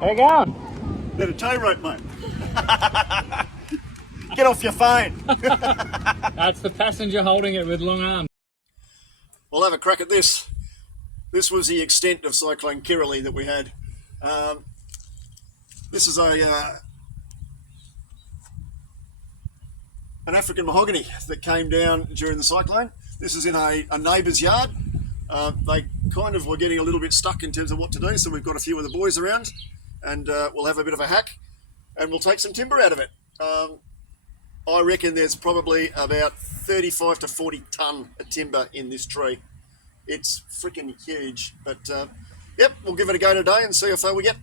How you going? Bit of tow rope, mate. Get off your phone. That's the passenger holding it with long arms. We'll have a crack at this. This was the extent of Cyclone Kirrily that we had. This is an African mahogany that came down during the cyclone. This is in a neighbour's yard. They kind of were getting a little bit stuck in terms of what to do, so we've got a few of the boys around, and we'll have a bit of a hack, and we'll take some timber out of it. I reckon there's probably about 35 to 40 tonne of timber in this tree. It's freaking huge, but yep, we'll give it a go today and see how far we get.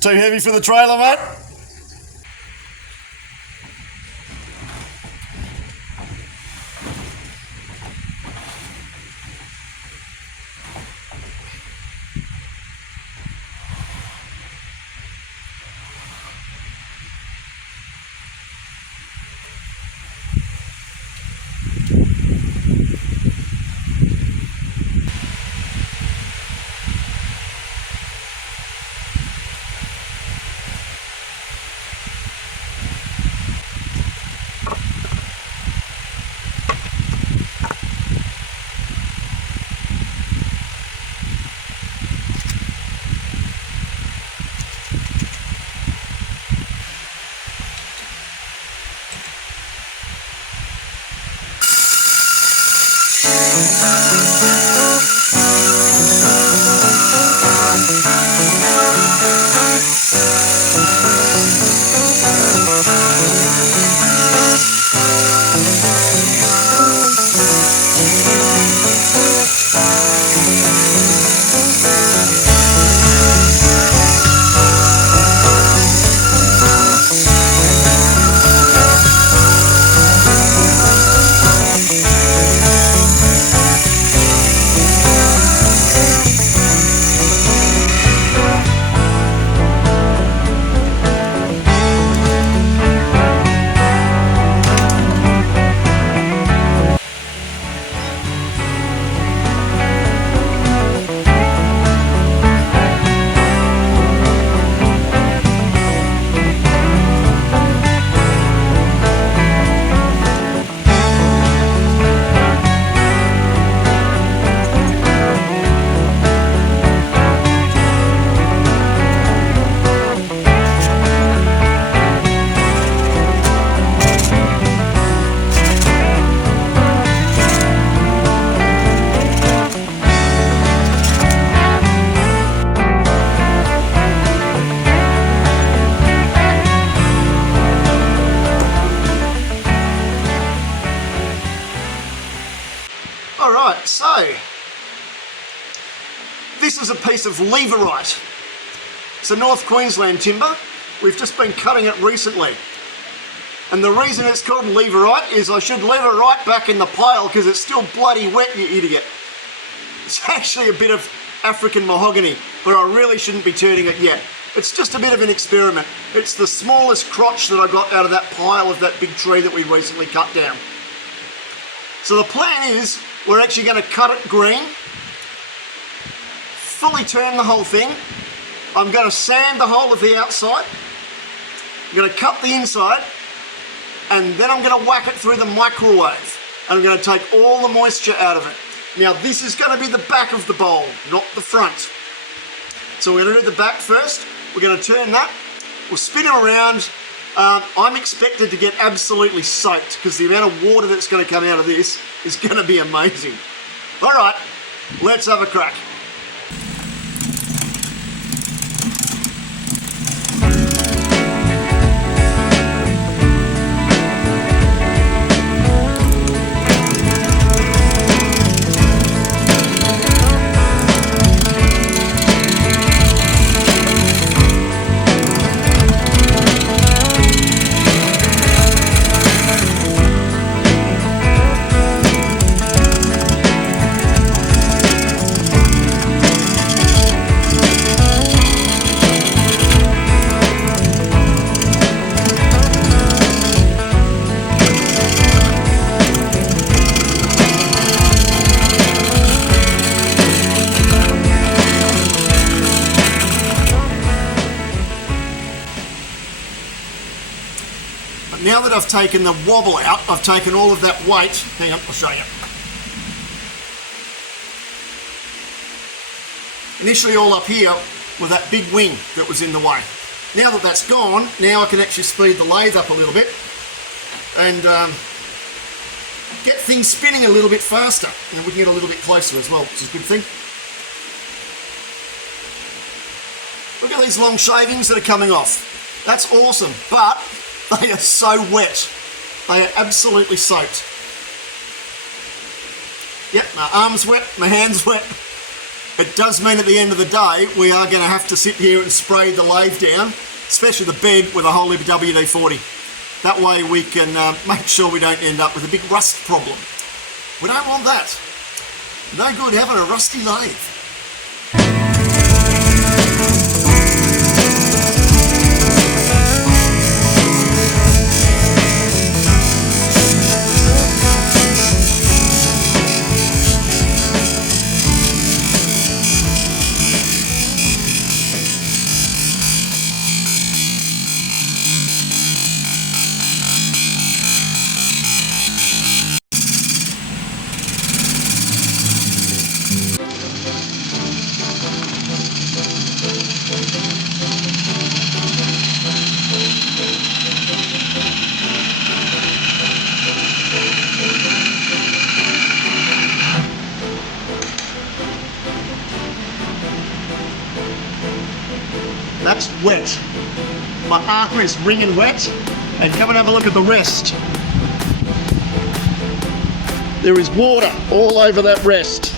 Too heavy for the trailer, mate? Alright, so this is a piece of leverite. It's a North Queensland timber. We've just been cutting it recently. And the reason it's called leverite is I should lever right back in the pile because it's still bloody wet, you idiot. It's actually a bit of African mahogany, but I really shouldn't be turning it yet. It's just a bit of an experiment. It's the smallest crotch that I got out of that pile of that big tree that we recently cut down. So the plan is we're actually going to cut it green, fully turn the whole thing. I'm going to sand the whole of the outside. I'm going to cut the inside, and then I'm going to whack it through the microwave. And I'm going to take all the moisture out of it. Now this is going to be the back of the bowl, not the front. So we're going to do the back first. We're going to turn that. We'll spin it around. I'm expected to get absolutely soaked because the amount of water that's going to come out of this is going to be amazing. All right, let's have a crack. that I've taken the wobble out, I've taken all of that weight. Hang on, I'll show you. Initially all up here with that big wing that was in the way. Now that that's gone, now I can actually speed the lathe up a little bit and get things spinning a little bit faster. And we can get a little bit closer as well, which is a good thing. Look at these long shavings that are coming off. That's awesome, but they are so wet. They are absolutely soaked. Yep, my arm's wet, my hand's wet. It does mean at the end of the day, we are going to have to sit here and spray the lathe down, especially the bed with a whole heap of WD-40. That way we can make sure we don't end up with a big rust problem. We don't want that. No good having a rusty lathe. That's wet. My arm is wringing wet, and come and have a look at the rest. There is water all over that rest.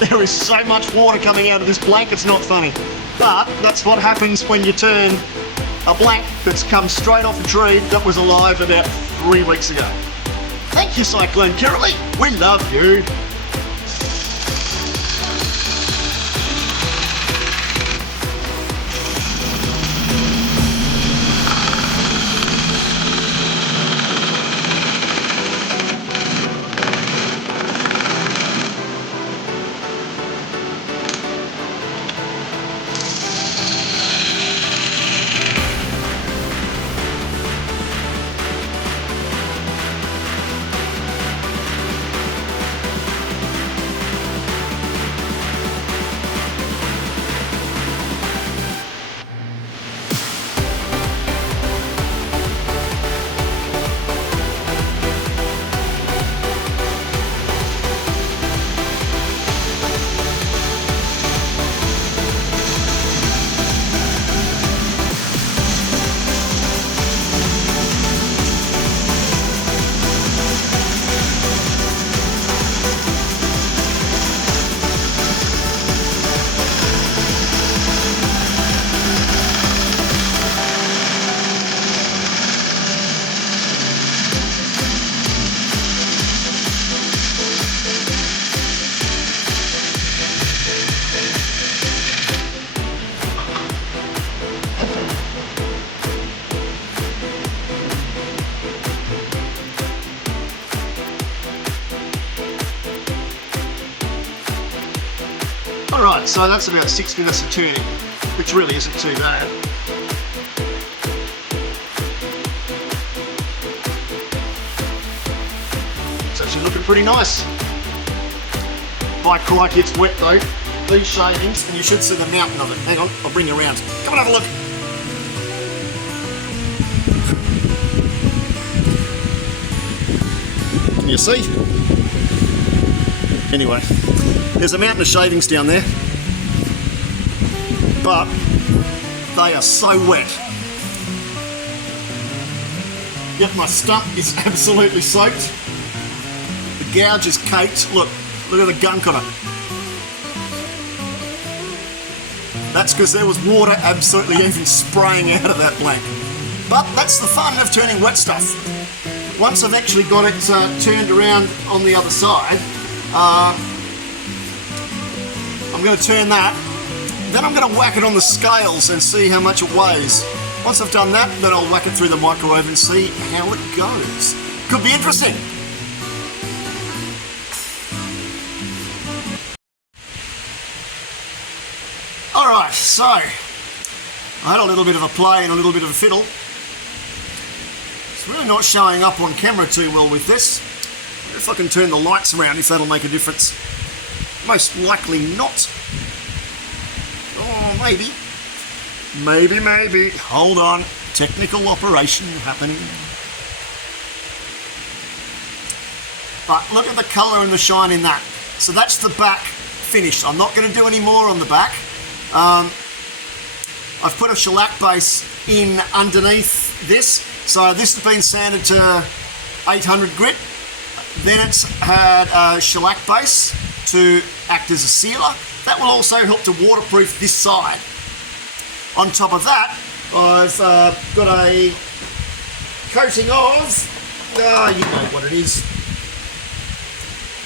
There is so much water coming out of this blank, it's not funny. But that's what happens when you turn a blank that's come straight off a tree that was alive about 3 weeks ago. Thank you, Cyclone Kirrily. We love you. Alright, so that's about 6 minutes of turning, which really isn't too bad. It's actually looking pretty nice. By crikey, it's wet though. These shavings, and you should see the mountain of it. Hang on, I'll bring you around. Come and have a look. Can you see? Anyway, there's a mountain of shavings down there, but they are so wet. Yep, my stump is absolutely soaked. The gouge is caked. Look at the gunk on it. That's because there was water absolutely even spraying out of that blank. But that's the fun of turning wet stuff. Once I've actually got it turned around on the other side, I'm going to turn that, then I'm going to whack it on the scales and see how much it weighs. Once I've done that, then I'll whack it through the microwave and see how it goes. Could be interesting. Alright, so I had a little bit of a play and a little bit of a fiddle really not showing up on camera too well with this. I wonder if I can turn the lights around, if that'll make a difference. Most likely not. Oh, maybe. Maybe. Hold on. Technical operation happening. But look at the colour and the shine in that. So that's the back finished. I'm not going to do any more on the back. I've put a shellac base in underneath this. So this has been sanded to 800 grit. Then it's had a shellac base to act as a sealer. That will also help to waterproof this side. On top of that, I've got a coating of, you know what it is,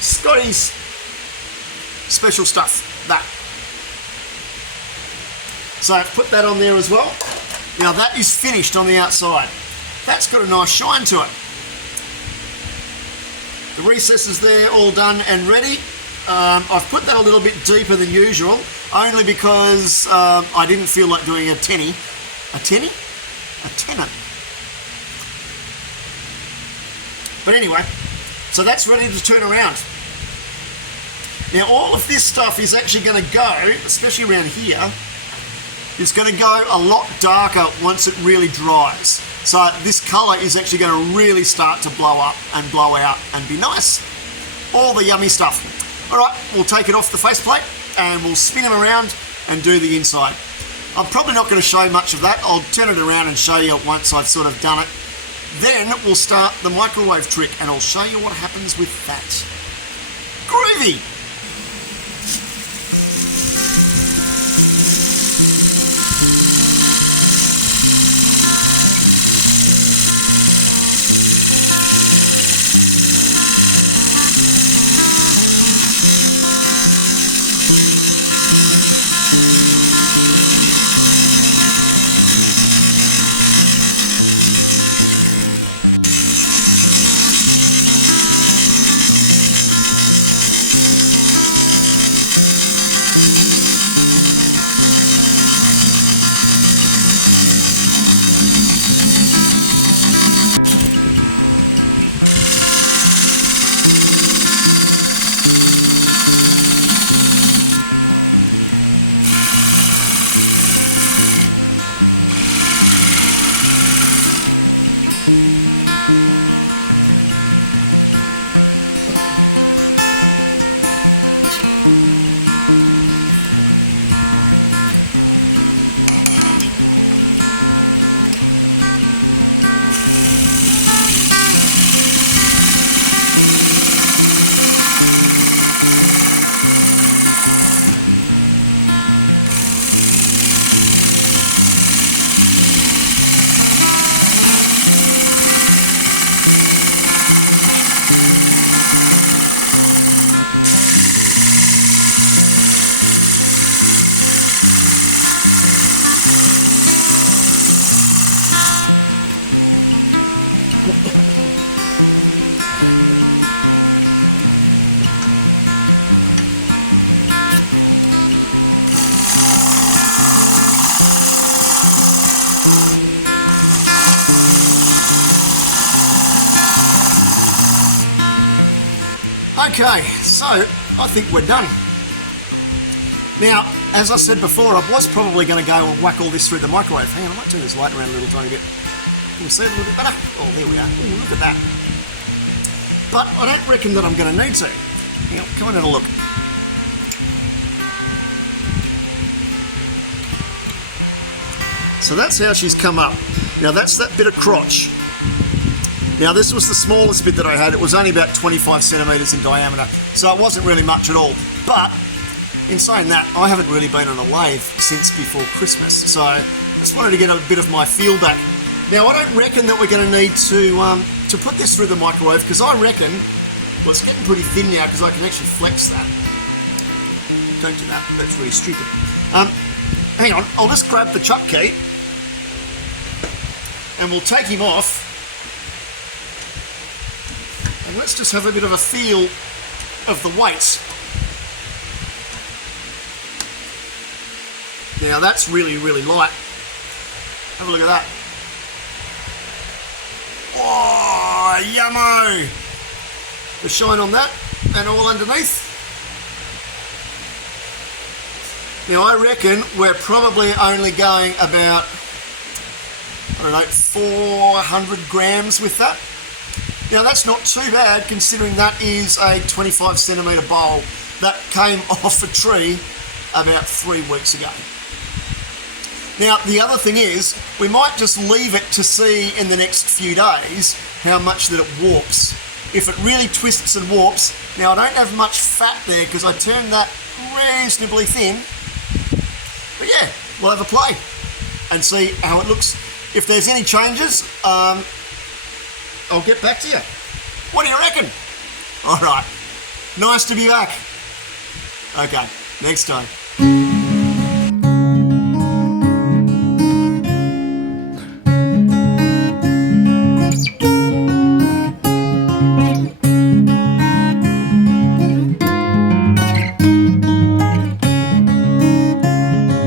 Scotty's special stuff, that. So I've put that on there as well. Now that is finished on the outside. That's got a nice shine to it. The recesses there, all done and ready. I've put that a little bit deeper than usual, only because I didn't feel like doing a tenny. A tenny? A tenant. But anyway, so that's ready to turn around. Now all of this stuff is actually going to go, especially around here, it's going to go a lot darker once it really dries. So this colour is actually going to really start to blow up and blow out and be nice. All the yummy stuff. Alright, we'll take it off the faceplate and we'll spin him around and do the inside. I'm probably not going to show much of that. I'll turn it around and show you once I've sort of done it. Then we'll start the microwave trick and I'll show you what happens with that. Groovy! Okay, so I think we're done. Now, as I said before, I was probably going to go and whack all this through the microwave. Hang on, I might turn this light around a little tiny bit. Can you see it a little bit better? Oh, there we are. Ooh, look at that. But I don't reckon that I'm going to need to. Hang on, come and have a look. So that's how she's come up. Now that's that bit of crotch. Now this was the smallest bit that I had. It was only about 25 centimetres in diameter, so it wasn't really much at all. But in saying that, I haven't really been on a lathe since before Christmas, so I just wanted to get a bit of my feel back. Now I don't reckon that we're going to need to put this through the microwave, because I reckon, well, it's getting pretty thin now because I can actually flex that. Don't do that, that's really stupid. Hang on, I'll just grab the chuck key and we'll take him off. And let's just have a bit of a feel of the weights. Now that's really, really light. Have a look at that. Oh, yummo! The shine on that and all underneath. Now I reckon we're probably only going about, I don't know, 400 grams with that. Now that's not too bad considering that is a 25 centimetre bowl that came off a tree about 3 weeks ago. Now the other thing is, we might just leave it to see in the next few days how much that it warps. If it really twists and warps, now I don't have much fat there because I turned that reasonably thin. But yeah, we'll have a play and see how it looks. If there's any changes, I'll get back to you. What do you reckon? All right, nice to be back. Okay, next time.